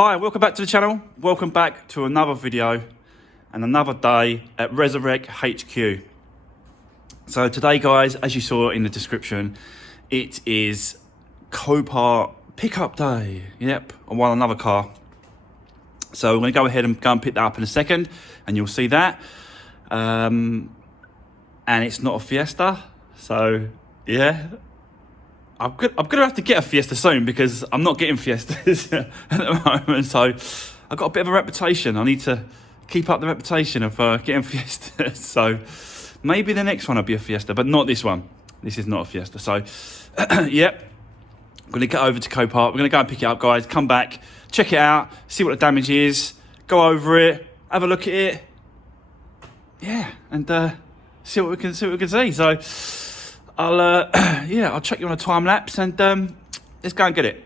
Hi, welcome back to the channel. Welcome back to another video and another day at Resurrect HQ. So today, guys, as you saw in the description, it is Copart pickup day. Yep, I won another car. So we're going to go ahead and pick that up in a second, and you'll see that. And it's not a Fiesta, so yeah. I'm gonna have to get a Fiesta soon because I'm not getting Fiestas at the moment. So I've got a bit of a reputation. I need to keep up the reputation of getting Fiestas. So maybe the next one will be a Fiesta, but not this one. This is not a Fiesta. So yep, I'm gonna get over to Copart. We're gonna go and pick it up, guys. Come back, check it out, see what the damage is, go over it, have a look at it. Yeah, and see what we can see. So I'll check you on a time lapse and let's go and get it.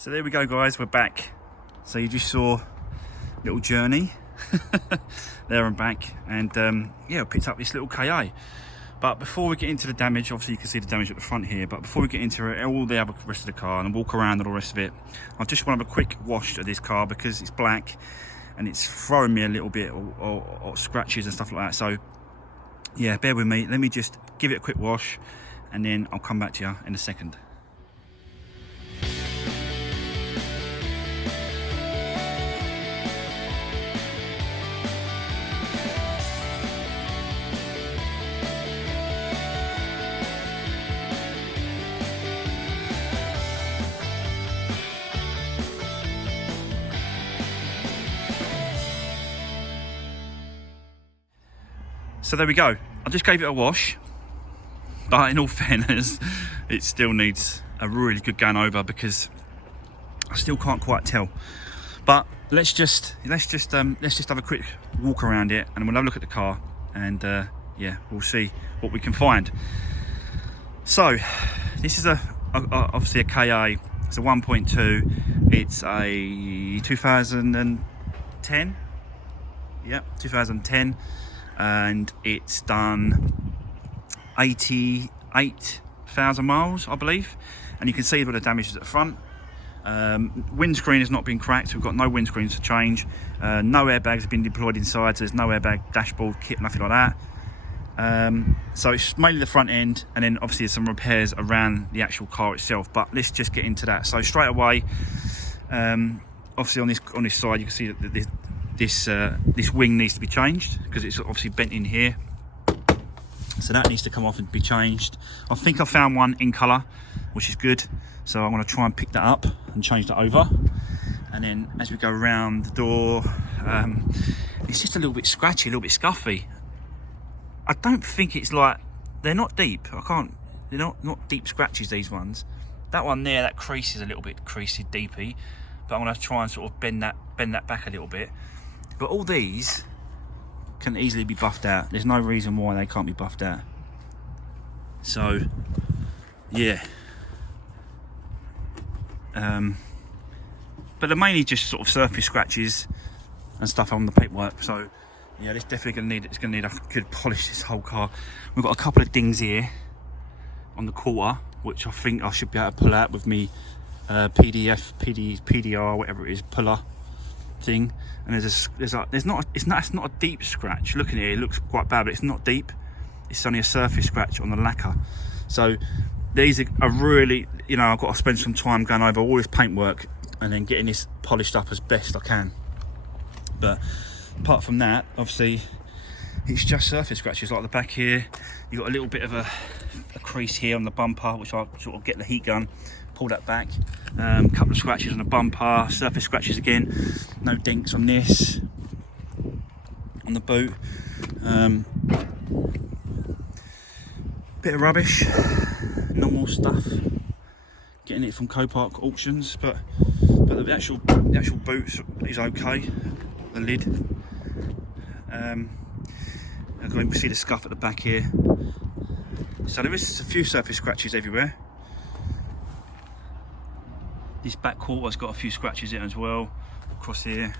So there we go, guys, we're back. So you just saw a little journey there and back, and yeah, I picked up this little KA. But before we get into the damage, obviously you can see the damage at the front here, but before we get into all the other rest of the car and walk around and all the rest of it, I just want to have a quick wash of this car because it's black and it's throwing me a little bit or scratches and stuff like that. So yeah, bear with me, let me just give it a quick wash and then I'll come back to you in a second. So there we go. I just gave it a wash, but in all fairness, it still needs a really good going over because I still can't quite tell. But let's just have a quick walk around it, and we'll have a look at the car, and yeah, we'll see what we can find. So this is obviously a KA. It's a 1.2. It's a 2010. Yeah, 2010. And it's done 88,000 miles, I believe. And you can see what the damage is at the front. Windscreen has not been cracked, so we've got no windscreens to change. No airbags have been deployed inside, so there's no airbag dashboard kit, nothing like that. So it's mainly the front end, and then obviously there's some repairs around the actual car itself, but let's just get into that. So straight away, obviously on this side you can see that this wing needs to be changed because it's obviously bent in here, so that needs to come off and be changed. I think I found one in colour, which is good, so I'm going to try and pick that up and change that over. And then as we go around the door, it's just a little bit scratchy, a little bit scuffy. I don't think it's like, they're not deep. They're not deep scratches, these ones. That one there, that crease is a little bit creasy, deepy, but I'm going to try and sort of bend that back a little bit. But all these can easily be buffed out. There's no reason why they can't be buffed out. So, yeah. But they're mainly just sort of surface scratches and stuff on the paintwork. So, yeah, it's definitely going to need a good polish, this whole car. We've got a couple of dings here on the quarter, which I think I should be able to pull out with me PDR, whatever it is, puller thing. And it's not a deep scratch. Looking at it, it looks quite bad, but it's not deep. It's only a surface scratch on the lacquer. So these are really, you know, I've got to spend some time going over all this paintwork and then getting this polished up as best I can. But apart from that, obviously it's just surface scratches. Like the back here, you've got a little bit of a crease here on the bumper, which I'll sort of get the heat gun, pull that back. Couple of scratches on the bumper, surface scratches again. No dinks on this, on the boot. Bit of rubbish, normal stuff. Getting it from Copart auctions, but the actual boot is okay. The lid. I can see the scuff at the back here. So there is a few surface scratches everywhere. This back quarter's got a few scratches in it as well, across here.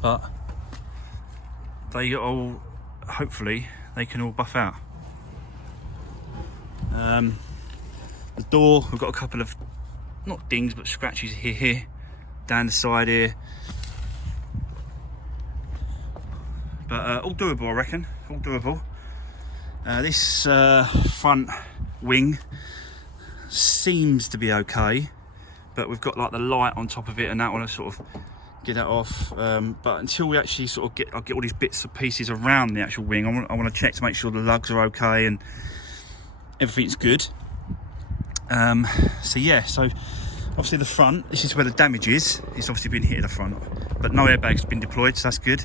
But they all, hopefully, they can all buff out. The door, we've got a couple of, not dings, but scratches here, down the side here. But all doable, I reckon, all doable. This front wing seems to be okay, but we've got like the light on top of it, and that one to sort of get that off. But until we actually sort of I'll get all these bits and pieces around the actual wing, I want to check to make sure the lugs are okay and everything's good. So yeah, so obviously the front, this is where the damage is. It's obviously been hit at the front, but no airbags been deployed, so that's good.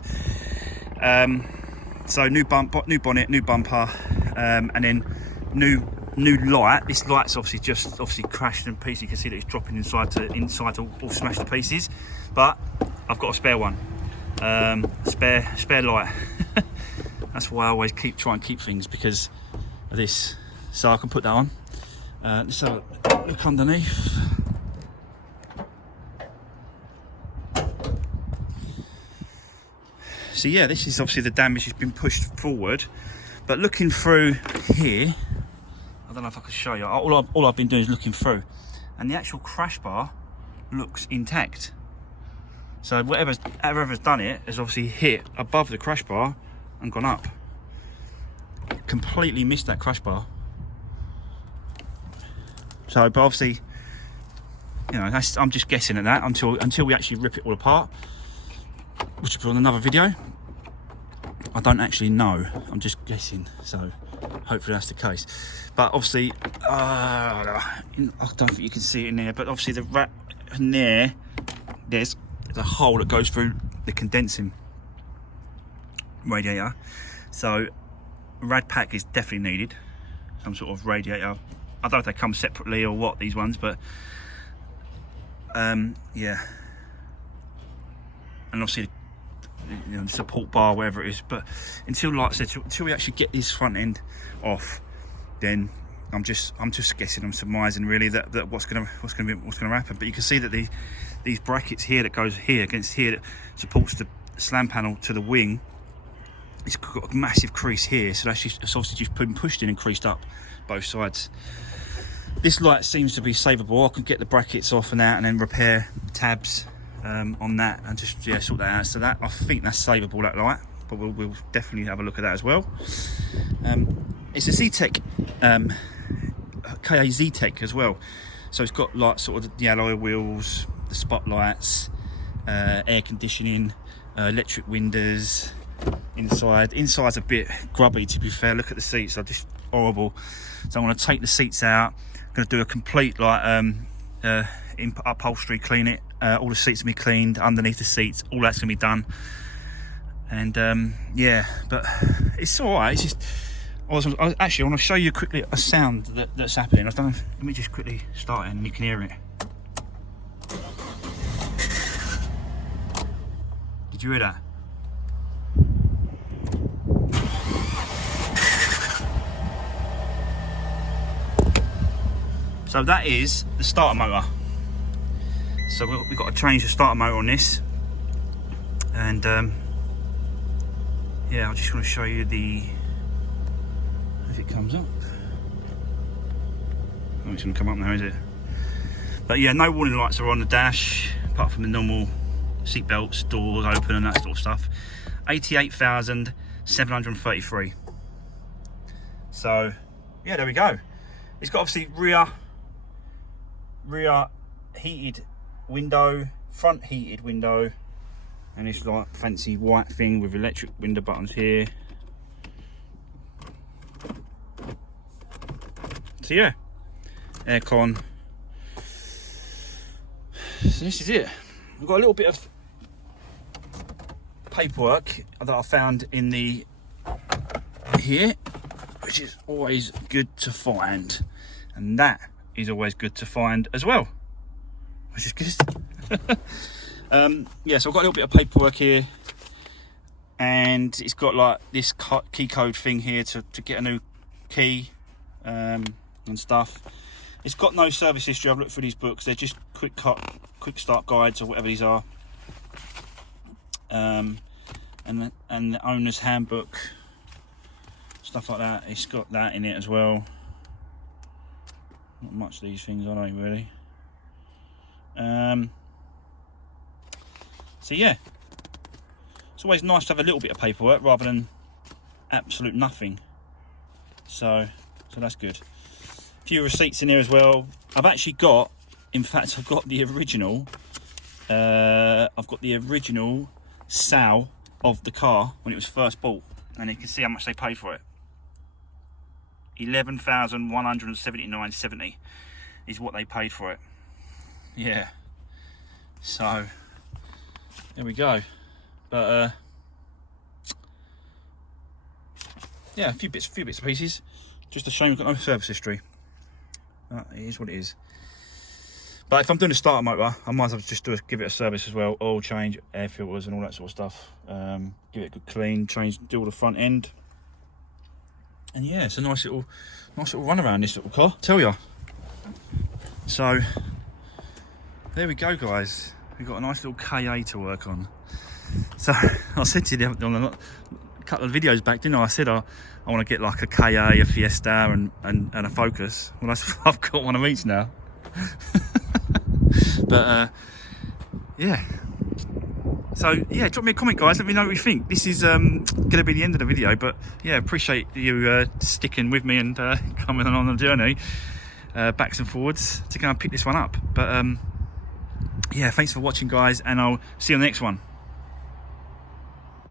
So new bonnet, new bumper, and then new light. This light's obviously crashed in pieces. You can see that it's dropping inside to all smashed to pieces. But I've got a spare one, spare light. That's why I always try and keep things, because of this. So I can put that on. Let's have a look underneath. So yeah, this is obviously the damage has been pushed forward, but looking through here, I don't know if I can show you. All I've been doing is looking through, and the actual crash bar looks intact. So whoever's done it has obviously hit above the crash bar and gone up. Completely missed that crash bar. So, but obviously, you know, I'm just guessing at that until we actually rip it all apart, which will be on another video. I don't actually know, I'm just guessing, so hopefully that's the case. But obviously, I don't think you can see it in there, but obviously the rat in there's a hole that goes through the condensing radiator. So rad pack is definitely needed, some sort of radiator. I don't know if they come separately or what, these ones, but yeah. And obviously, you know, the support bar, wherever it is. But until, like I said, until we actually get this front end off, then I'm just guessing, I'm surmising really that what's gonna happen. But you can see that these brackets here that goes here against here that supports the slam panel to the wing it's got a massive crease here, so it's obviously just been pushed in and creased up both sides. This light seems to be savable. I can get the brackets off and out and then repair tabs on that and just sort that out. So that, I think that's savable, that light, but we'll definitely have a look at that as well. It's a Z-Tech, KA Z-Tech as well. So it's got like sort of the alloy wheels, the spotlights, air conditioning, electric windows. Inside's a bit grubby, to be fair. Look at the seats, they're just horrible. So I'm going to take the seats out. I'm going to do a complete like upholstery, clean it. All the seats will be cleaned underneath the seats. All that's going to be done. And yeah, but it's all right. It's just actually I want to show you quickly a sound that's happening. I don't know. Let me just quickly start it and you can hear it. Did you hear that? So that is the starter motor. So we've got to change the starter motor on this. And yeah, I just want to show you if it comes up. Oh, it's going to come up now, is it? But yeah, no warning lights are on the dash, apart from the normal seat belts, doors open and that sort of stuff. 88,733. So yeah, there we go. It's got obviously rear heated window, front heated window, and it's like fancy white thing with electric window buttons here. So yeah, aircon. So this is it. We've got a little bit of paperwork that I found in the here, which is always good to find, and that is always good to find as well, which is good. Yeah, so I've got a little bit of paperwork here, and it's got like this key code thing here to get a new key and stuff. It's got no service history. I've looked through these books. They're just quick start guides or whatever these are. And the owner's handbook, stuff like that. It's got that in it as well. Not much of these things, are they, really? So yeah, it's always nice to have a little bit of paperwork rather than absolute nothing. So that's good. A few receipts in here as well. I've actually got, in fact, I've got the original. I've got the original sale of the car when it was first bought, and you can see how much they paid for it. 11,179.70 is what they paid for it. Yeah. So there we go. But yeah, a few bits and pieces. Just a shame we've got no service history. It is what it is. But if I'm doing a starter motor, I might as well just give it a service as well. Oil change, air filters, and all that sort of stuff. Give it a good clean, do all the front end. And yeah, it's a nice little run around this little car, tell ya. So there we go, guys. We've got a nice little KA to work on. So I said to you on a couple of videos back, didn't I? I said I want to get like a KA, a Fiesta, and a Focus. Well, I've got one of each now. But yeah. So yeah, drop me a comment, guys. Let me know what you think. This is going to be the end of the video, but yeah, appreciate you sticking with me and coming on the journey, backs and forwards, to go and pick this one up. But yeah, thanks for watching, guys, and I'll see you on the next one.